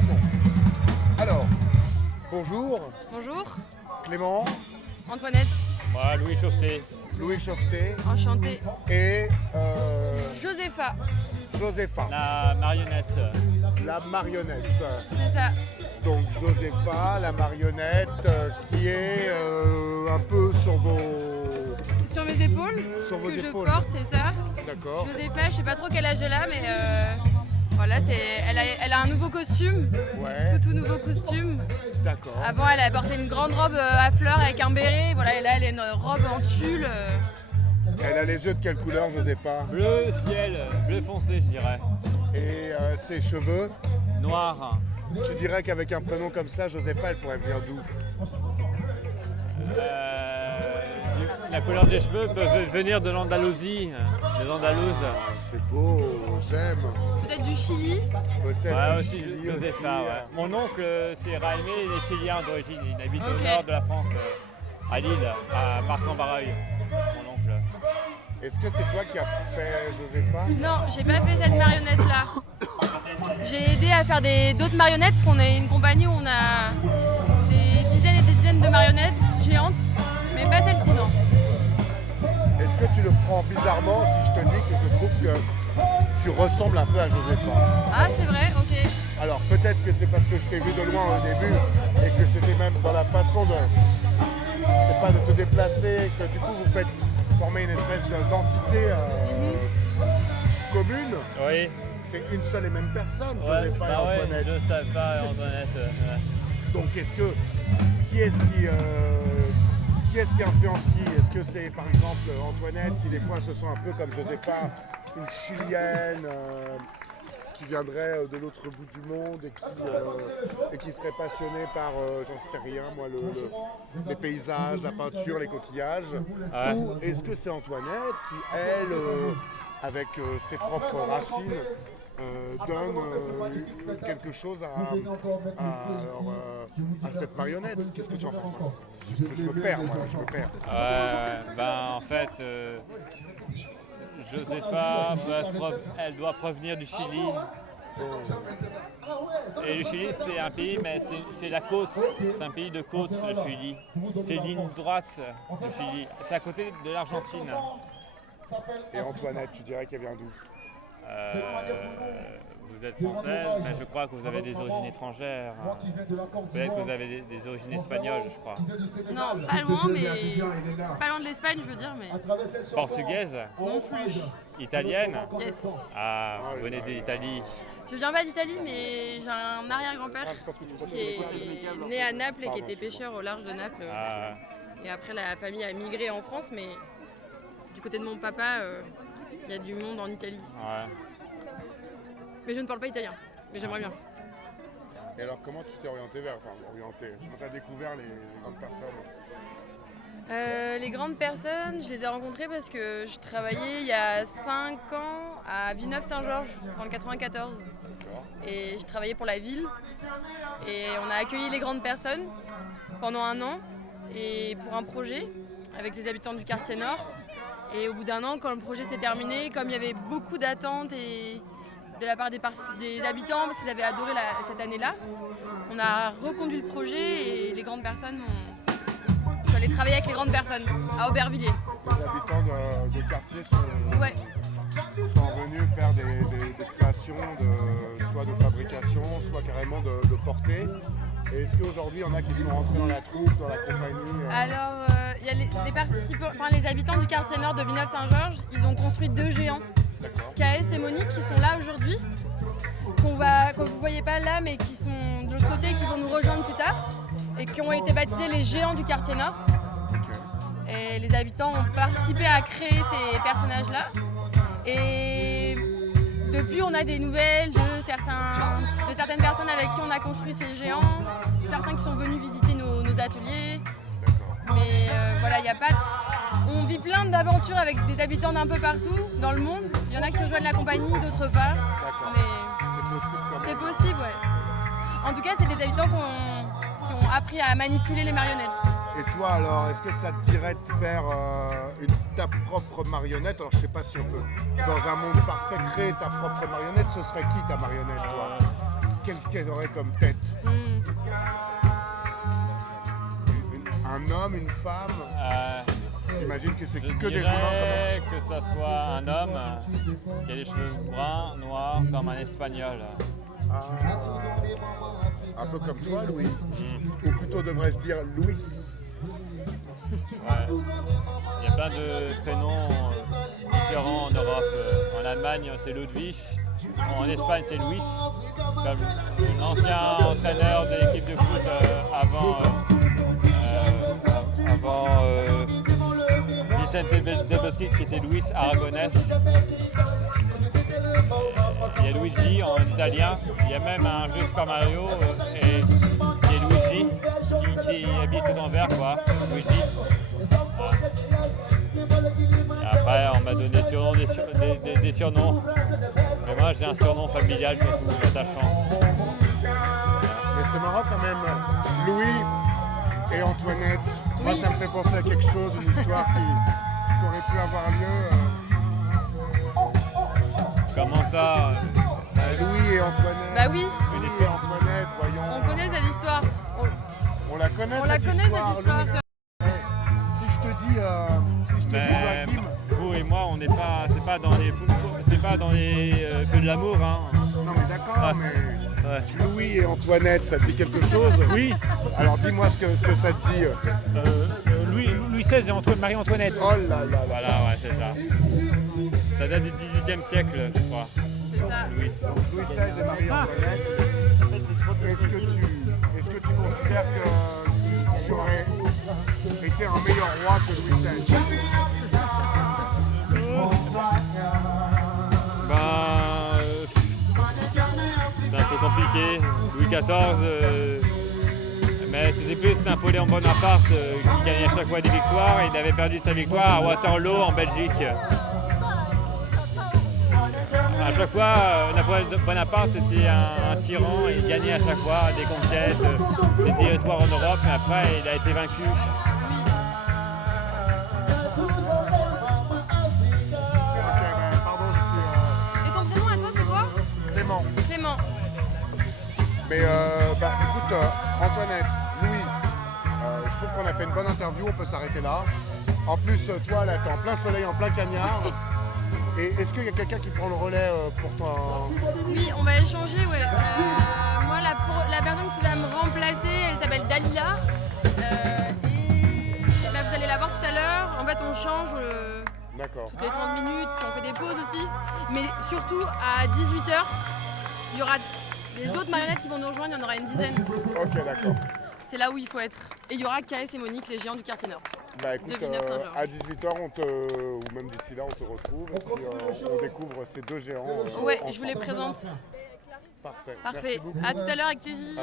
action. Alors, bonjour, Bonjour, Clément, Antoinette, Moi, Louis Chauveté. Louis Chauveté enchantée. et Josépha, Josépha, La marionnette. la marionnette. c'est ça. Donc Josépha, la marionnette, qui est un peu sur Sur mes épaules, Sur vos que épaules. je porte, c'est ça. D'accord. Josépha, je sais pas trop quel âge elle a, mais voilà, elle a un nouveau costume, Ouais, tout nouveau costume. d'accord. Avant, elle a porté une grande robe à fleurs avec un béret. Voilà, et là, elle a une robe en tulle. Elle a les yeux de quelle couleur, Josépha? Bleu ciel, bleu foncé, je dirais. Et ses cheveux? Noir. Tu dirais qu'avec un prénom comme ça, Josépha, elle pourrait venir d'où? La couleur des cheveux peut venir de l'Andalousie, des Andalouses. C'est beau, j'aime. Peut-être du Chili. Peut-être Ouais, du aussi Chili Josépha. aussi. Ouais. Mon oncle, c'est Raimé, il est chilien d'origine. Il habite Ok. au nord de la France, à Lille, à Marc-en-Barreuil, mon oncle. Est-ce que c'est toi qui as fait Josépha? Non, j'ai pas fait cette marionnette-là. J'ai aidé à faire d'autres marionnettes, parce qu'on est une compagnie où on a des dizaines et des dizaines de marionnettes géantes, mais pas celle-ci, non. Est-ce que tu le prends bizarrement si je te dis que je trouve que tu ressembles un peu à Josépha? Ah, c'est vrai, ok. Alors peut-être que c'est parce que je t'ai vu de loin au début et que c'était même dans la façon de, c'est pas de te déplacer, que du coup vous faites former une espèce d'entité commune. Oui, C'est une seule et même personne, ouais, Josépha et bah ouais, Antoinette. Josépha et Antoinette. Ouais. Donc qui est-ce qui influence qui? Est-ce que c'est par exemple Antoinette qui des fois se sent un peu comme Josépha, une chilienne qui viendrait de l'autre bout du monde et qui serait passionnée par, j'en sais rien moi, les paysages, la peinture, les coquillages? Ouais. Ou est-ce que c'est Antoinette qui, elle, avec ses propres racines, donne quelque chose à cette marionnette? Qu'est-ce que tu en penses? Je me perds, moi, je me perds. En fait, Josépha, elle doit provenir du Chili. Et le Chili, c'est un pays, mais c'est la côte. C'est un pays de côte, le Chili. C'est une ligne droite du Chili. C'est à côté de l'Argentine. Et Antoinette, tu dirais qu'elle vient d'où? Vous êtes française, mais je crois que vous avez des origines étrangères. Peut-être que vous avez des origines espagnoles, je crois. Non, pas loin, mais pas loin de l'Espagne, je veux dire, mais Portugaise, non plus. italienne. Yes. Ah, vous venez de l'Italie. Je viens pas d'Italie, mais j'ai un arrière-grand-père Ah, c'est parce que tu qui est né à Naples et qui était pêcheur au large de Naples. Ah, Et après, la famille a migré en France, mais du côté de mon papa, il y a du monde en Italie. ouais. Mais je ne parle pas italien, mais j'aimerais bien. Et alors comment tu t'es orienté comment tu as découvert les grandes personnes? Les grandes personnes, je les ai rencontrées parce que je travaillais il y a 5 ans à Villeneuve-Saint-Georges, dans le 94. D'accord. Et je travaillais pour la ville. Et on a accueilli les grandes personnes pendant 1 an et pour un projet avec les habitants du quartier nord. Et au bout d'1 an, quand le projet s'est terminé, comme il y avait beaucoup d'attentes et de la part des habitants, parce qu'ils avaient adoré cette année-là, on a reconduit le projet et les grandes personnes je suis allée travailler avec les grandes personnes à Aubervilliers. Les habitants des quartiers sont Ouais. venus faire des créations soit de fabrication, soit carrément de portée. Et est-ce qu'aujourd'hui, il y en a qui sont rentrés dans la troupe, dans la compagnie Alors, il y a les participants, les habitants du quartier nord de Villeneuve-Saint-Georges, ils ont construit 2 géants, D'accord. KS et Monique, qui sont là aujourd'hui, que vous ne voyez pas là, mais qui sont de l'autre côté, qui vont nous rejoindre plus tard, et qui ont été baptisés les géants du quartier nord. Ok. Et les habitants ont participé à créer ces personnages-là. Et depuis, on a des nouvelles de certaines personnes avec qui on a construit ces géants, certains qui sont venus visiter nos ateliers. D'accord. Mais voilà, il n'y a pas. On vit plein d'aventures avec des habitants d'un peu partout dans le monde. Il y en a qui rejoignent la compagnie, d'autres pas. D'accord. Mais C'est possible quand même. c'est possible, ouais. En tout cas, c'est des habitants qui ont appris à manipuler les marionnettes. Et toi alors, est-ce que ça te dirait de faire ta propre marionnette? Alors je sais pas si on peut, dans un monde parfait, créer ta propre marionnette, ce serait qui ta marionnette toi? qu'est-ce qu'elle aurait comme tête? Un homme, une femme? J'imagine que c'est Je que des humains quand même. dirais que ça soit un homme qui a les cheveux bruns, noirs, comme un espagnol. Ah, un peu comme toi, Louis. Ou plutôt devrais-je dire Louis. Ouais. Il y a plein de prénoms différents en Europe. En Allemagne, c'est Ludwig. En Espagne, c'est Luis. Comme l'ancien entraîneur de l'équipe de foot avant Vicente Del Bosque, qui était Luis Aragonés. Il y a Luigi en italien. Il y a même un jeu Super Mario et qui est Luigi, qui habite tout en vert, quoi. Luigi. Et après, on m'a donné des surnoms. Mais moi, j'ai un surnom familial surtout, attachant. Mais c'est marrant quand même, Louis et Antoinette. Moi, ça me fait penser à quelque chose, une histoire qui aurait pu avoir lieu. Comment ça Louis et Antoinette. Bah oui, Louis et Antoinette, voyons. on connaît cette histoire. On la connaît, On la connaît cette histoire. Louis. Si je te dis Joachim. Vous et moi, on n'est pas, c'est pas dans les feux de l'amour, hein. Non mais d'accord, mais Ouais. Louis et Antoinette, ça te dit quelque chose? Oui. Alors dis-moi ce que ça te dit. Louis XVI et Marie-Antoinette. Oh là là là. Voilà, ouais, c'est ça. Ça date du XVIIIe siècle, je crois. C'est ça. Louis. Louis XVI et Marie-Antoinette. Est-ce que tu considères que tu aurais été un meilleur roi que Louis XVI? C'est un peu compliqué. Louis XIV, mais c'était plus Napoléon Bonaparte qui gagnait à chaque fois des victoires. Il avait perdu sa victoire à Waterloo en Belgique. À chaque fois, Napoléon Bonaparte c'était un tyran, il gagnait à chaque fois des conquêtes, des territoires en Europe, mais après il a été vaincu. Ok, ben, pardon, je suis Et ton prénom à toi, c'est quoi? Clément. Clément. Mais écoute, Antoinette, Louis, je trouve qu'on a fait une bonne interview, on peut s'arrêter là. En plus, toi, là, t'es en plein soleil, en plein cagnard. Et est-ce qu'il y a quelqu'un qui prend le relais pour toi? Oui, on va échanger, ouais. Moi, la personne qui va me remplacer, elle s'appelle Dalila. Et bah, vous allez la voir tout à l'heure. En fait, on change D'accord. toutes les 30 minutes, puis on fait des pauses aussi. Mais surtout, à 18h, il y aura les autres marionnettes qui vont nous rejoindre, il y en aura une dizaine. Ok, d'accord. C'est là où il faut être. Et il y aura KS et Monique, les géants du quartier nord. Bah écoute, De Villeneuve-Saint-Georges. à 18h, ou même d'ici là, on te retrouve. Et puis on découvre ces deux géants. Ouais, ensemble. je vous les présente. Parfait. Merci Parfait. beaucoup. À tout à l'heure avec plaisir.